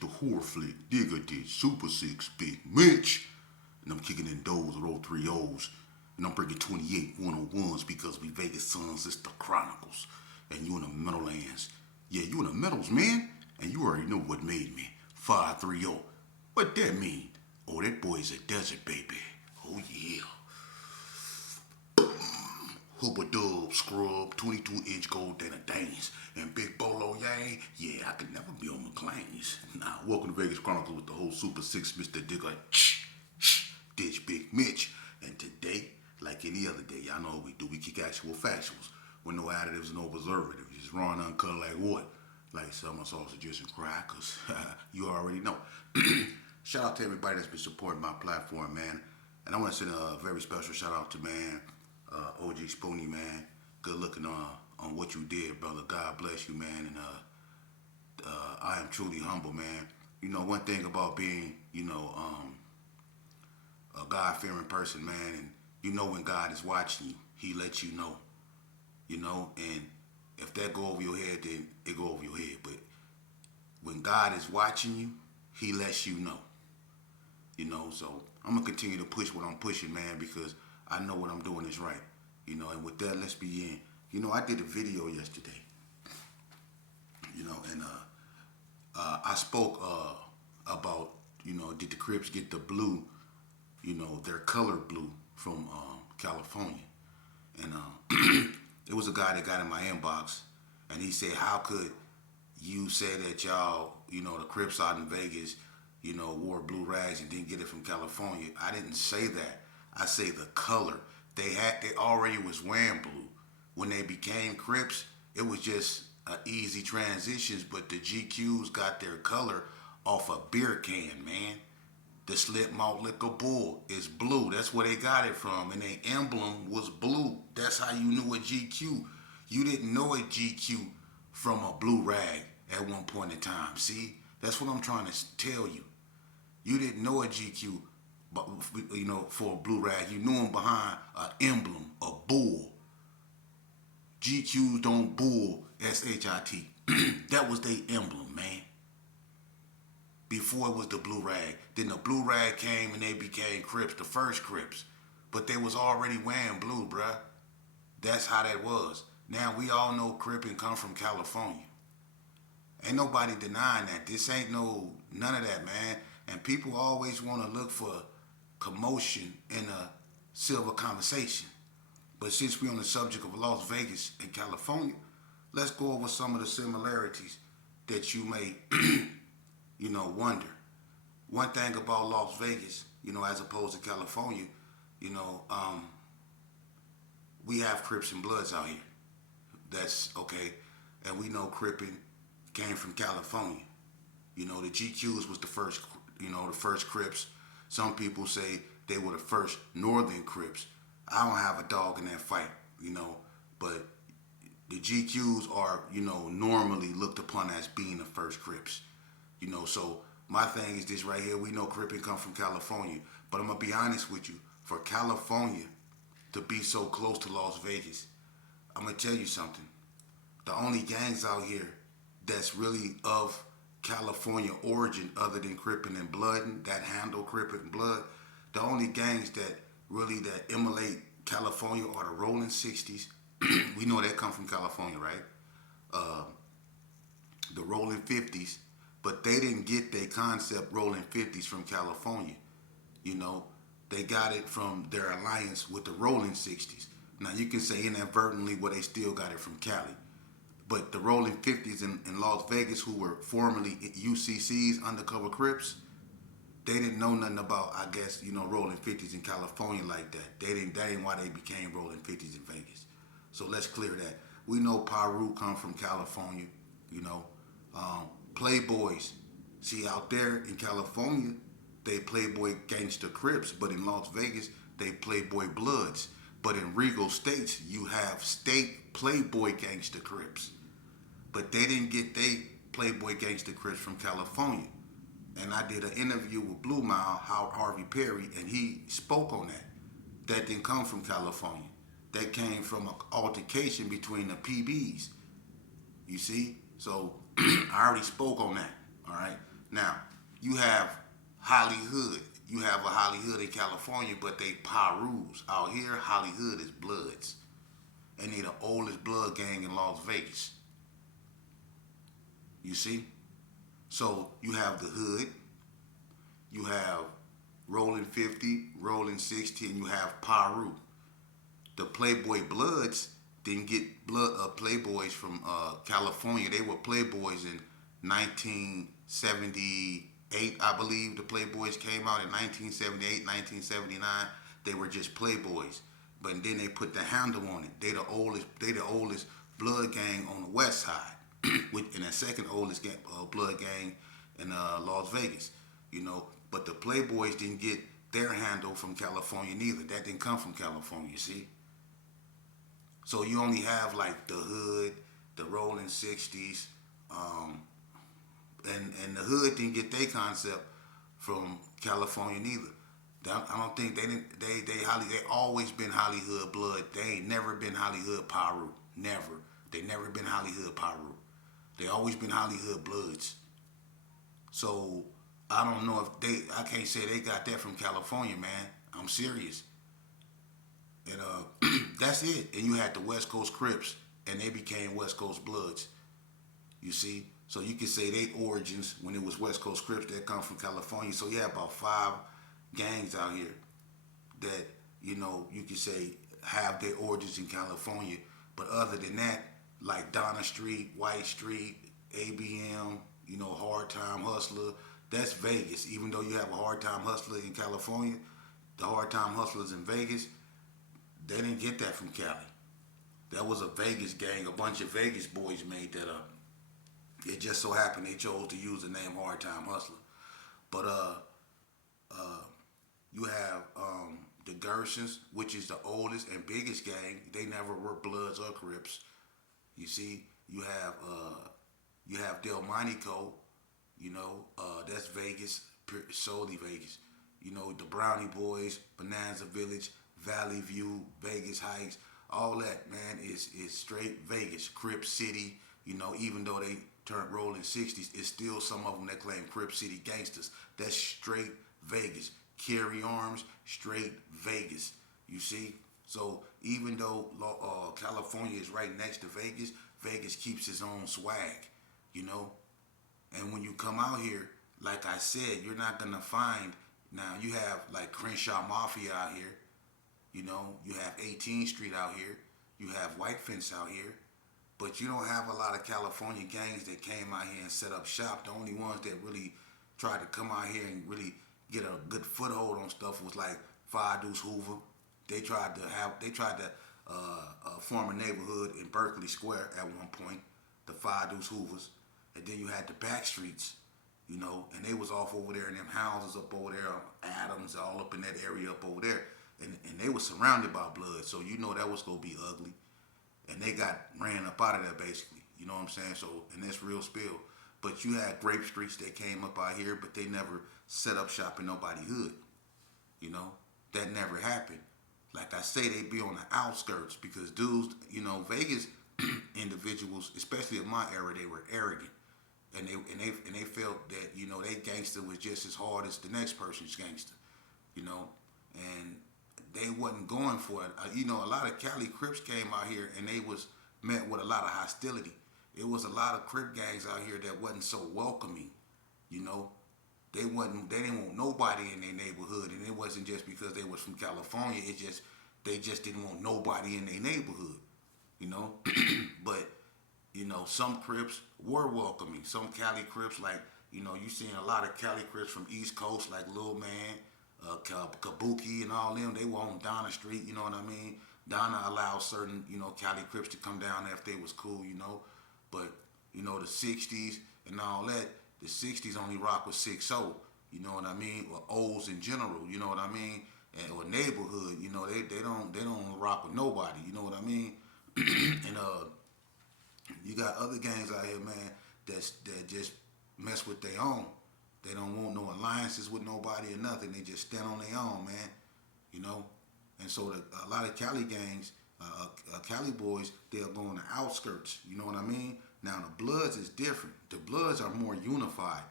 the horror flick. Digger did Super 6, Big Mitch. And I'm kicking in those with all 3 O's. And I'm bringing 28 101s because we Vegas Sons, it's the Chronicles. And you in the Meadowlands. Yeah, you in the Meadows, man. And you already know what made me. 530. What that mean? Oh, that boy's a desert baby. Oh, yeah. Hoover Dub, Scrub, 22-inch gold Dana Danes, and Big Bolo Yang. Yeah, I could never be on McLean's. Nah, welcome to Vegas Chronicles with the whole Super 6, Mr. Digger, Ditch Big Mitch. And today, like any other day, y'all know what we do. We kick actual factuals with no additives and no preservatives. Just raw and uncut like what? Like summer sausages and crackers. You already know. Shout out to everybody that's been supporting my platform, man. And I want to send a very special shout out to, man, OG Spoonie, man. Good looking on what you did, brother. God bless you, man. And I am truly humble, man. You know, one thing about being, a God-fearing person, man, and you know when God is watching you, he lets you know, and if that go over your head, then it go over your head. But when God is watching you, he lets you know, so I'm going to continue to push what I'm pushing, man, because I know what I'm doing is right, and with that, let's begin. I did a video yesterday, and I spoke about, did the Crips get the blue, their color blue from California. And it was a guy that got in my inbox, and he said, how could you say that y'all, the Crips out in Vegas, wore blue rags and didn't get it from California? I didn't say that. I say the color. They already was wearing blue. When they became Crips, it was just an easy transitions, but the GQs got their color off a beer can, man. The Slip Malt Liquor Bull is blue. That's where they got it from. And their emblem was blue. That's how you knew a GQ. You didn't know a GQ from a blue rag at one point in time. See? That's what I'm trying to tell you. You didn't know a GQ, but for a blue rag. You knew them behind an emblem, a bull. GQs don't bull, S-H-I-T. That was their emblem, man. Before it was the blue rag. Then the blue rag came and they became Crips, the first Crips. But they was already wearing blue, bruh. That's how that was. Now we all know Crippin' come from California. Ain't nobody denying that. This ain't none of that, man. And people always want to look for commotion in a silver conversation. But since we're on the subject of Las Vegas and California, let's go over some of the similarities that you may wonder. One thing about Las Vegas, as opposed to California, we have Crips and Bloods out here. That's okay. And we know Crippin' came from California. The GQs was the first Crips. Some people say they were the first Northern Crips. I don't have a dog in that fight, but the GQs are, normally looked upon as being the first Crips. So my thing is this right here. We know Crippin' come from California, but I'm going to be honest with you. For California to be so close to Las Vegas, I'm going to tell you something. The only gangs out here that's really of California origin other than Crippin' and Blood, that handle Crippin' and Blood, the only gangs that emulate California are the Rolling 60s. We know that come from California, right? The Rolling 50s. But they didn't get their concept Rolling 50s from California. They got it from their alliance with the Rolling 60s. Now, you can say inadvertently where they still got it from Cali. But the Rolling 50s in Las Vegas, who were formerly UCCs, Undercover Crips, they didn't know nothing about, I guess, Rolling 50s in California like that. That ain't why they became Rolling 50s in Vegas. So let's clear that. We know Pyro come from California, Playboys. See, out there in California, they Playboy Gangster Crips, but in Las Vegas, they Playboy Bloods. But in Regal States, you have state Playboy Gangster Crips. But they didn't get they Playboy Gangster Crips from California. And I did an interview with Blue Mile, Howard Harvey Perry, and he spoke on that. That didn't come from California. That came from an altercation between the PBs. You see? So I already spoke on that. All right. Now, you have Hollywood. You have a Hollywood in California, but they Pyrus. Out here, Hollywood is Bloods. And they the oldest blood gang in Las Vegas. You see? So you have the Hood, you have Rolling 50, Rolling 60, and you have Pyro. The Playboy Bloods didn't get Playboys from California. They were Playboys in 1978, I believe. The Playboys came out in 1978, 1979. They were just Playboys, but then they put the handle on it. They the oldest. They the oldest blood gang on the West Side, and the second oldest blood gang in Las Vegas. You know, but the Playboys didn't get their handle from California neither. That didn't come from California. See. So you only have like the Hood, the Rolling 60s, and the Hood didn't get their concept from California neither. I don't think they didn't. They always been Hollywood blood. They ain't never been Hollywood Pyro. Never. They never been Hollywood Pyro. They always been Hollywood Bloods. So I don't know if I can't say they got that from California, man. I'm serious. And that's it. And you had the West Coast Crips, and they became West Coast Bloods. You see? So you could say they origins, when it was West Coast Crips, that come from California. So you have about 5 gangs out here that, you know, you could say have their origins in California. But other than that, like Donna Street, White Street, ABM, you know, Hard Time Hustler, that's Vegas. Even though you have a Hard Time Hustler in California, the Hard Time Hustlers in Vegas, they didn't get that from Cali. That was a Vegas gang. A bunch of Vegas boys made that up. It just so happened they chose to use the name Hard Time Hustler. But you have the Gersons, which is the oldest and biggest gang. They never were Bloods or Crips. You see, you have Delmonico. You know, that's Vegas, solely Vegas. You know, the Brownie Boys, Bonanza Village, Valley View, Vegas Heights, all that, man, is straight Vegas. Crip City, you know, even though they turned Rolling 60s, it's still some of them that claim Crip City gangsters. That's straight Vegas. Carry Arms, straight Vegas. You see? So even though California is right next to Vegas, Vegas keeps its own swag, you know? And when you come out here, like I said, you're not going to find, now you have like Crenshaw Mafia out here, you know, you have 18th Street out here, you have White Fence out here, but you don't have a lot of California gangs that came out here and set up shop. The only ones that really tried to come out here and really get a good foothold on stuff was like Deuce Hoover. They tried to form a neighborhood in Berkeley Square at one point, the Deuce Hoovers. And then you had the back streets, you know, and they was off over there in them houses up over there, Adams, all up in that area up over there. And they were surrounded by blood, so you know that was going to be ugly. And they got ran up out of there, basically. You know what I'm saying? So, and that's real spill. But you had Grape Streets that came up out here, but they never set up shop in nobody's hood. You know? That never happened. Like I say, they be on the outskirts because dudes, you know, Vegas individuals, especially in my era, they were arrogant. And they felt that, you know, they gangster was just as hard as the next person's gangster. You know? And they wasn't going for it. You know, a lot of Cali Crips came out here and they was met with a lot of hostility. It was a lot of Crip gangs out here that wasn't so welcoming. You know, they didn't want nobody in their neighborhood, and it wasn't just because they was from California. They just didn't want nobody in their neighborhood. You know, but you know, some Crips were welcoming. Some Cali Crips, like, you know, you seen a lot of Cali Crips from East Coast, like Lil Man, Kabuki and all them. They were on Donna Street, you know what I mean? Donna allowed certain, you know, Cali Crips to come down there if they was cool, you know. But, you know, the 60s and all that, the 60s only rock with 6-0, you know what I mean? Or O's in general, you know what I mean? And, or neighborhood, you know, they don't rock with nobody, you know what I mean? And you got other gangs out here, man, that just mess with their own. They don't want no alliances with nobody or nothing. They just stand on their own, man. You know? And so a lot of Cali gangs, Cali boys, they'll go on the outskirts. You know what I mean? Now, the Bloods is different. The Bloods are more unified.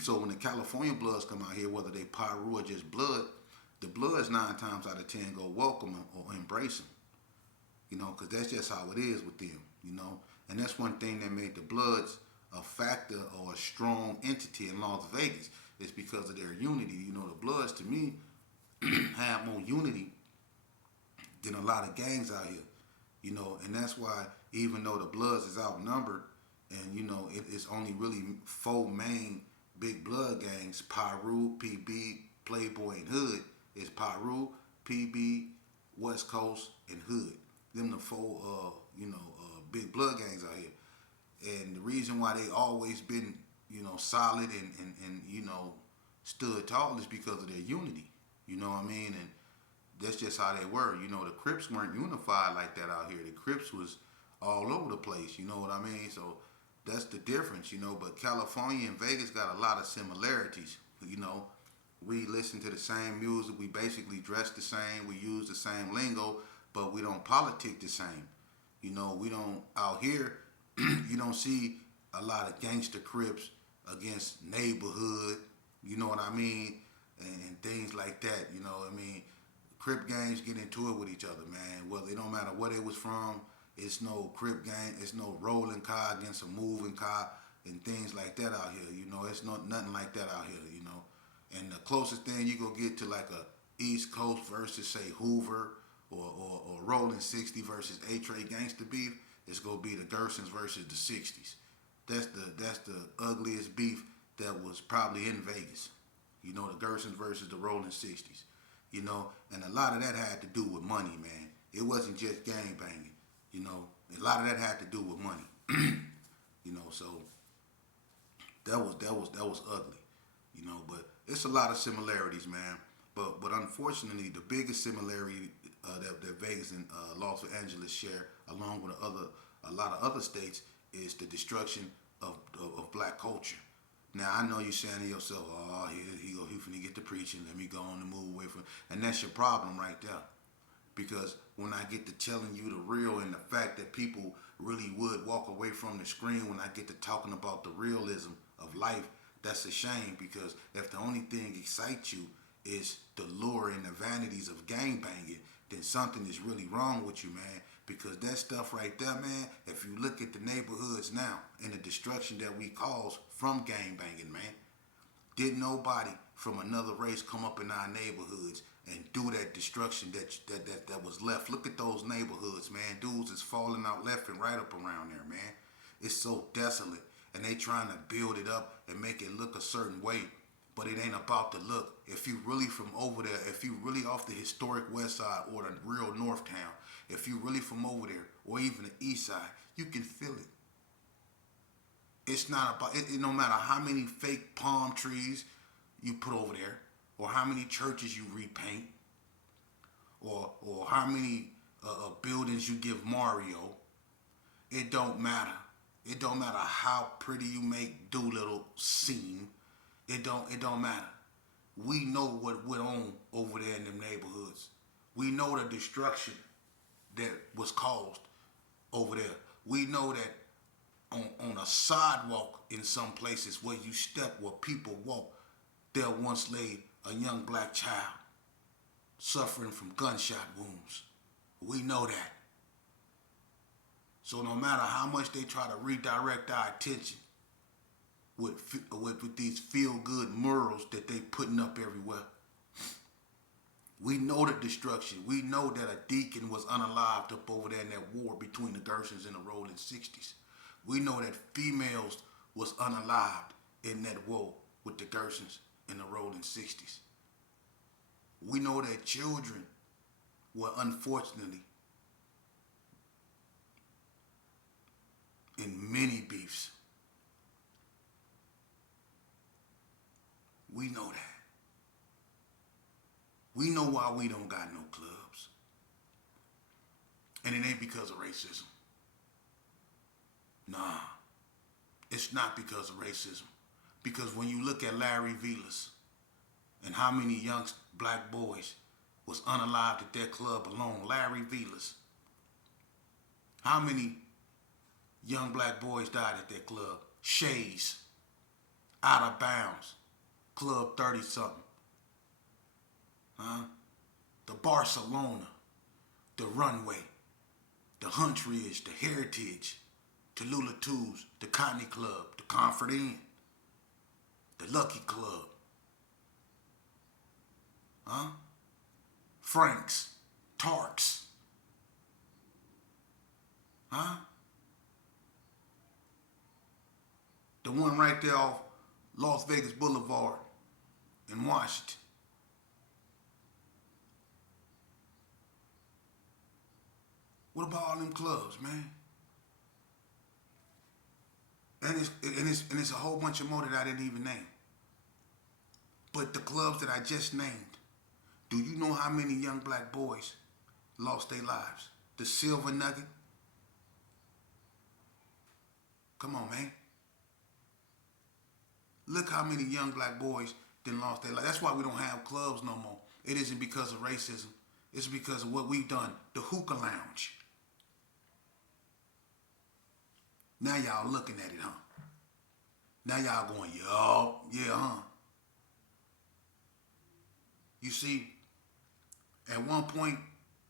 So when the California Bloods come out here, whether they Pyro or just Blood, the Bloods 9 times out of 10 go welcome them or embrace them. You know, because that's just how it is with them. You know, and that's one thing that made the Bloods a factor or a strong entity in Las Vegas. It's because of their unity. You know, the Bloods to me have more unity than a lot of gangs out here. You know, and that's why even though the Bloods is outnumbered, and you know it's only really 4 main big blood gangs: Pyro, PB, Playboy, and Hood. It's Pyro, PB, West Coast, and Hood. Them the 4 big blood gangs out here. And the reason why they always been, you know, solid and you know, stood tall is because of their unity. You know what I mean? And that's just how they were. You know, the Crips weren't unified like that out here. The Crips was all over the place. You know what I mean? So that's the difference, you know. But California and Vegas got a lot of similarities. You know, we listen to the same music. We basically dress the same. We use the same lingo, but we don't politic the same. You know, we don't out here. You don't see a lot of gangster Crips against neighborhood. You know what I mean? And things like that. You know what I mean? Crip gangs get into it with each other, man. Well, it don't matter where they was from. It's no Crip gang. It's no rolling car against a moving car and things like that out here. You know, it's not nothing like that out here. You know, and the closest thing you go get to like a East Coast versus say Hoover or Rolling 60 versus A-Trade gangster beef is gonna be the Gersons versus the 60s. That's the ugliest beef that was probably in Vegas. You know, the Gersons versus the Rolling 60s. You know, and a lot of that had to do with money, man. It wasn't just gang banging. You know, a lot of that had to do with money. You know, so that was ugly. You know, but it's a lot of similarities, man. But unfortunately, the biggest similarity that Vegas and Los Angeles share, along with a lot of other states, is the destruction of black culture. Now I know you're saying to yourself, "Oh, he finna get to preaching. Let me go on and move away from," and that's your problem right there. Because when I get to telling you the real and the fact that people really would walk away from the screen when I get to talking about the realism of life, that's a shame. Because if the only thing excites you is the lure and the vanities of gangbanging, then something is really wrong with you, man. Because that stuff right there, man, if you look at the neighborhoods now and the destruction that we cause from gangbanging, man, did nobody from another race come up in our neighborhoods and do that destruction that was left? Look at those neighborhoods, man. Dudes is falling out left and right up around there, man. It's so desolate. And they trying to build it up and make it look a certain way. But it ain't about the look. If you really from over there, if you really off the historic west side or the real north town, if you really from over there or even the east side, you can feel it. It's not about it. No matter how many fake palm trees you put over there, or how many churches you repaint, or how many buildings you give Mario, it don't matter. It don't matter how pretty you make Doolittle seem. It don't matter. We know what went on over there in them neighborhoods. We know the destruction that was caused over there. We know that on a sidewalk in some places where you step, where people walk, there once lay a young black child suffering from gunshot wounds. We know that. So no matter how much they try to redirect our attention with these feel-good murals that they putting up everywhere, we know the destruction. We know that a deacon was unalived up over there in that war between the Gersons and the Rolling 60s. We know that females was unalived in that war with the Gersons and the Rolling 60s. We know that children were unfortunately in many beefs. We know that. We know why we don't got no clubs. And it ain't because of racism. Nah, it's not because of racism. Because when you look at Larry Vilas and how many young black boys was unalived at their club alone, Larry Vilas. How many young black boys died at their club? Shays. Out of Bounds, Club 30 something, huh? The Barcelona, the Runway, the Hunch Ridge, the Heritage, the Lula Tubes, the Connie Club, the Comfort Inn, the Lucky Club, huh? Frank's, Tarks, huh? The one right there off Las Vegas Boulevard in Washington. What about all them clubs, man? And it's a whole bunch of more that I didn't even name. But the clubs that I just named, do you know how many young black boys lost their lives? The Silver Nugget? Come on, man. Look how many young black boys then lost their life. That's why we don't have clubs no more. It isn't because of racism. It's because of what we've done. The hookah lounge. Now y'all looking at it, huh? Now y'all going, yo, yeah, huh? You see, at one point,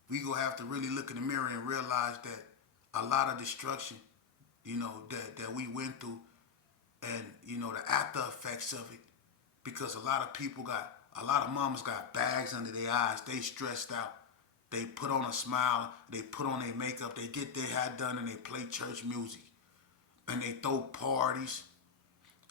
we gonna have to really look in the mirror and realize that a lot of destruction, that we went through, and the after effects of it, because a lot of mamas got bags under their eyes. They stressed out. They put on a smile. They put on their makeup. They get their hair done and they play church music, and they throw parties,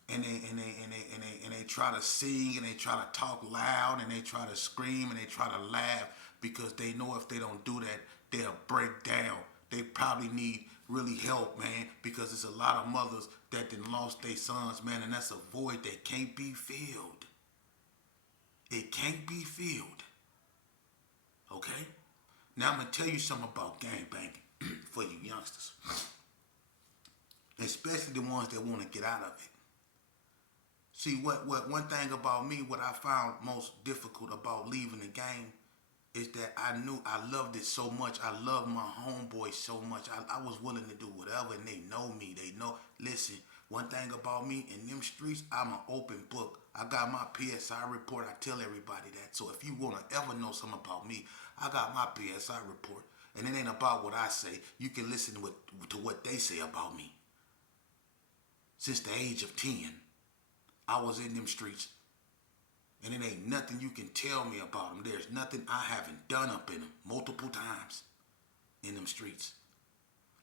and they try to sing, and they try to talk loud, and they try to scream, and they try to laugh, because they know if they don't do that, they'll break down. They probably need really help, man, because there's a lot of mothers that done lost their sons, man, and that's a void that can't be filled. It can't be filled. Okay? Now I'm going to tell you something about gangbanging for you youngsters. Especially the ones that want to get out of it. See, what one thing about me, what I found most difficult about leaving the game is that I knew I loved it so much. I loved my homeboys so much. I was willing to do whatever, and they know me. They know. Listen, one thing about me, in them streets, I'm an open book. I got my PSI report. I tell everybody that. So if you want to ever know something about me, I got my PSI report. And it ain't about what I say. You can listen to what they say about me. Since the age of 10, I was in them streets. And it ain't nothing you can tell me about them. There's nothing I haven't done up in them multiple times in them streets.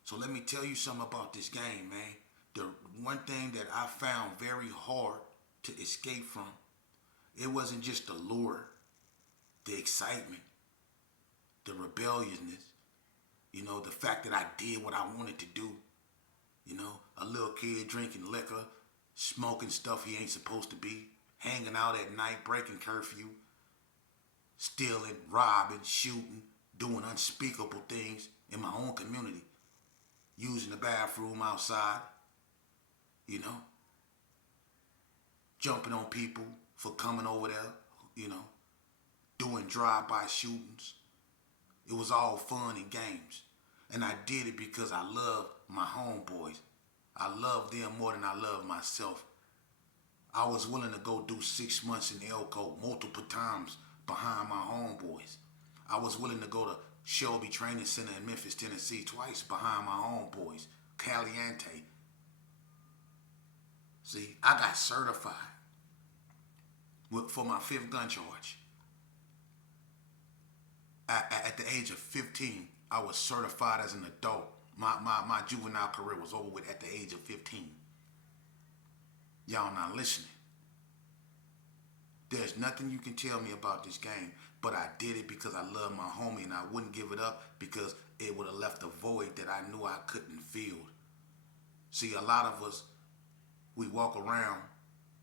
So let me tell you something about this game, man. The one thing that I found very hard to escape from, it wasn't just the lure, the excitement, the rebelliousness, the fact that I did what I wanted to do. A little kid drinking liquor, smoking stuff he ain't supposed to be, hanging out at night, breaking curfew, stealing, robbing, shooting, doing unspeakable things in my own community, using the bathroom outside, jumping on people for coming over there, doing drive-by shootings. It was all fun and games. And I did it because I love my homeboys. I love them more than I love myself. I was willing to go do 6 months in Elko multiple times behind my homeboys. I was willing to go to Shelby Training Center in Memphis, Tennessee twice behind my homeboys. Caliente. See, I got certified for my 5th gun charge. At the age of 15, I was certified as an adult. My juvenile career was over with at the age of 15. Y'all not listening. There's nothing you can tell me about this game, but I did it because I love my homie, and I wouldn't give it up because it would have left a void that I knew I couldn't fill. See, a lot of us, we walk around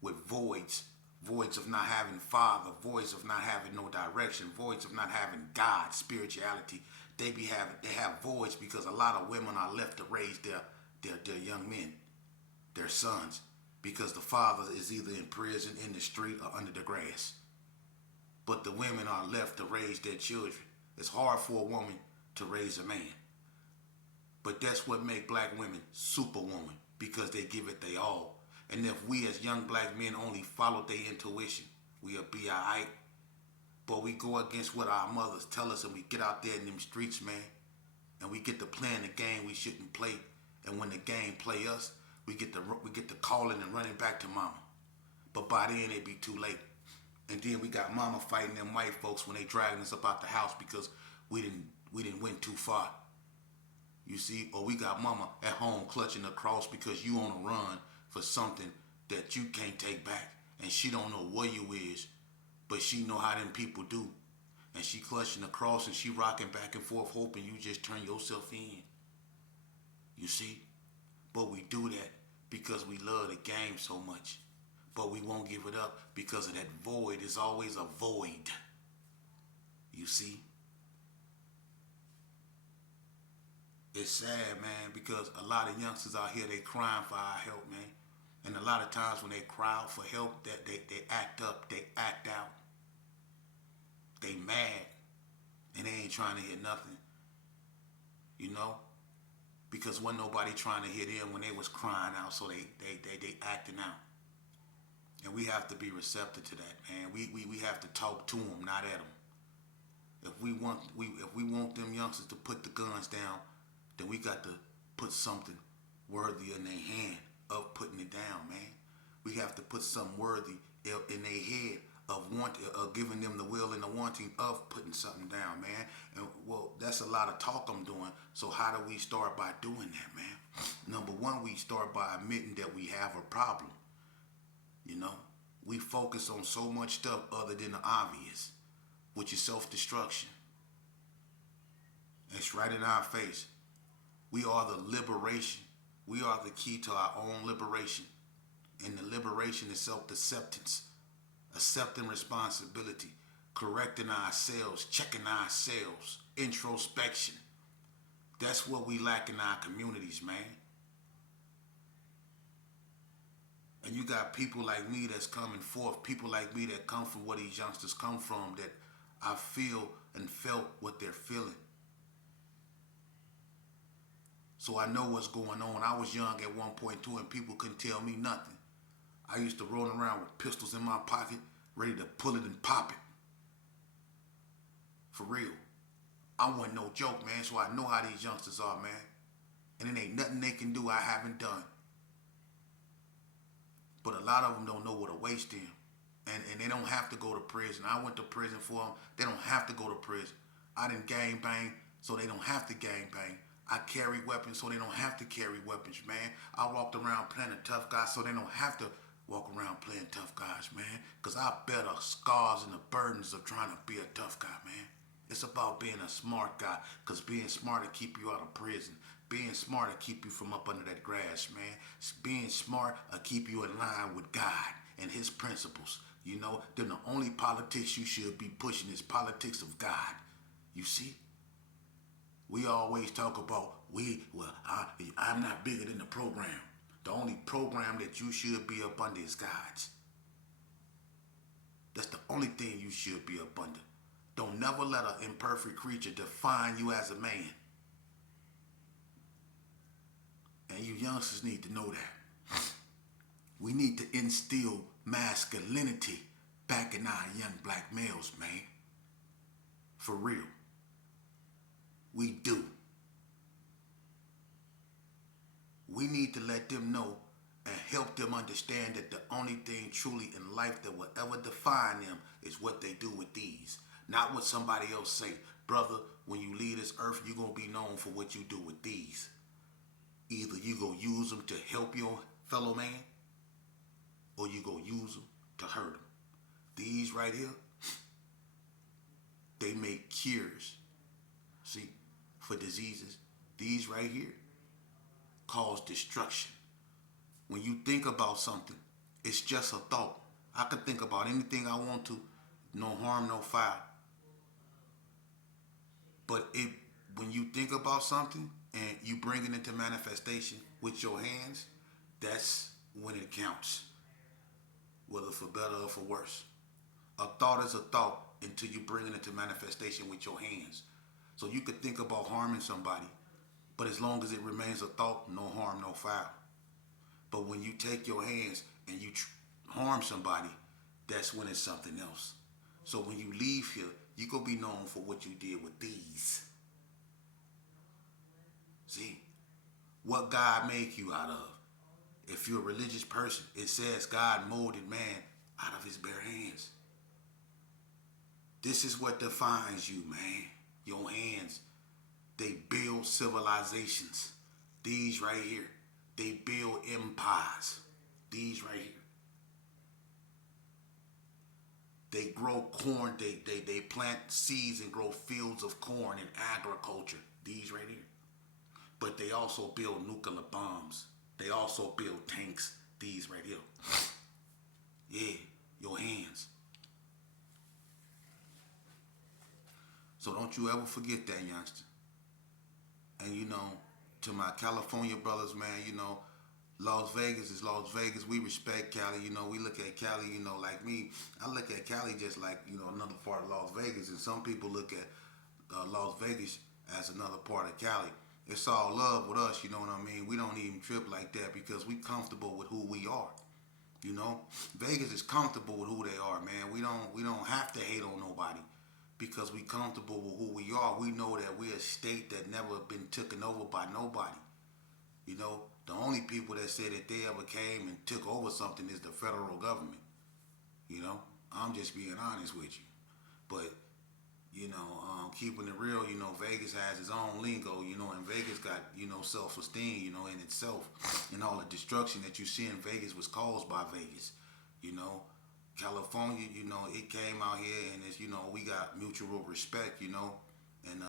with voids of not having Father, voids of not having no direction, voids of not having God, spirituality. They have voids because a lot of women are left to raise their young men, their sons, because the father is either in prison, in the street, or under the grass. But the women are left to raise their children. It's hard for a woman to raise a man. But that's what make black women superwoman, because they give it their all. And if we as young black men only follow their intuition, we'll be alright. But we go against what our mothers tell us, and we get out there in them streets, man, and we get to playing the game we shouldn't play. And when the game play us, we get to calling and running back to mama. But by then it be too late. And then we got mama fighting them white folks when they dragging us up out the house because we didn't went too far. You see, or we got mama at home clutching the cross because you on a run for something that you can't take back, and she don't know where you is, but she know how them people do, and she clutching the cross and she rocking back and forth, hoping you just turn yourself in. You see, but we do that because we love the game so much, but we won't give it up because of that void. Is always a void. You see. It's sad, man, because a lot of youngsters out here, they crying for our help, man. And a lot of times when they cry out for help, that they act up, they act out. They mad, and they ain't trying to hear nothing, you know? Because wasn't nobody trying to hear them when they was crying out, so they acting out. And we have to be receptive to that, man. We have to talk to them, not at them. If we want them youngsters to put the guns down, then we got to put something worthy in their hand of putting it down, man. We have to put something worthy in their head of giving them the will and the wanting of putting something down, man. And well, that's a lot of talk I'm doing. So how do we start by doing that, man? Number one, we start by admitting that we have a problem. You know, we focus on so much stuff other than the obvious, which is self-destruction. It's right in our face. We are the liberation. We are the key to our own liberation. And the liberation is self-acceptance, accepting responsibility, correcting ourselves, checking ourselves, introspection. That's what we lack in our communities, man. And you got people like me that's coming forth, people like me that come from where these youngsters come from, that I feel and felt what they're feeling. So I know what's going on. I was young at one point too, and people couldn't tell me nothing. I used to roll around with pistols in my pocket, ready to pull it and pop it. For real. I wasn't no joke, man, so I know how these youngsters are, man. And it ain't nothing they can do I haven't done. But a lot of them don't know what a waste is. And they don't have to go to prison. I went to prison for them. They don't have to go to prison. I didn't gang bang, so they don't have to gang bang. I carry weapons, so they don't have to carry weapons, man. I walked around playing a tough guy, so they don't have to walk around playing tough guys, man. Because I bear the scars and the burdens of trying to be a tough guy, man. It's about being a smart guy, because being smart will keep you out of prison. Being smart will keep you from up under that grass, man. Being smart will keep you in line with God and his principles. You know, then the only politics you should be pushing is politics of God. You see? We always talk about, I'm not bigger than the program. The only program that you should be up under is God's. That's the only thing you should be up under. Don't never let an imperfect creature define you as a man. And you youngsters need to know that. We need to instill masculinity back in our young black males, man. For real. We do. We need to let them know and help them understand that the only thing truly in life that will ever define them is what they do with these. Not what somebody else say. Brother, when you leave this earth, you're going to be known for what you do with these. Either you go use them to help your fellow man, or you go use them to hurt them. These right here, they make cures. See, for diseases. These right here cause destruction. When you think about something, it's just a thought. I can think about anything I want to. No harm, no foul. But when you think about something and you bring it into manifestation with your hands, that's when it counts. Whether for better or for worse. A thought is a thought until you bring it into manifestation with your hands. So you could think about harming somebody, but as long as it remains a thought, no harm, no foul. But when you take your hands and you harm somebody, that's when it's something else. So when you leave here, you gonna be known for what you did with these. See, what God make you out of. If you're a religious person, it says God molded man out of his bare hands. This is what defines you, man. Your hands. They build civilizations. These right here. They build empires. These right here. They grow corn. They plant seeds and grow fields of corn in agriculture. These right here. But they also build nuclear bombs. They also build tanks. These right here. Yeah, your hands. So don't you ever forget that, youngster. And to my California brothers, man, Las Vegas is Las Vegas. We respect Cali. We look at Cali, like me. I look at Cali just like, another part of Las Vegas. And some people look at Las Vegas as another part of Cali. It's all love with us, you know what I mean? We don't even trip like that because we comfortable with who we are. Vegas is comfortable with who they are, man. We don't have to hate on nobody because we comfortable with who we are. We know that we're a state that never been taken over by nobody. The only people that say that they ever came and took over something is the federal government. I'm just being honest with you. But, keeping it real, Vegas has its own lingo, and Vegas got, self-esteem, in itself. And all the destruction that you see in Vegas was caused by Vegas. California, it came out here and it's, we got mutual respect, and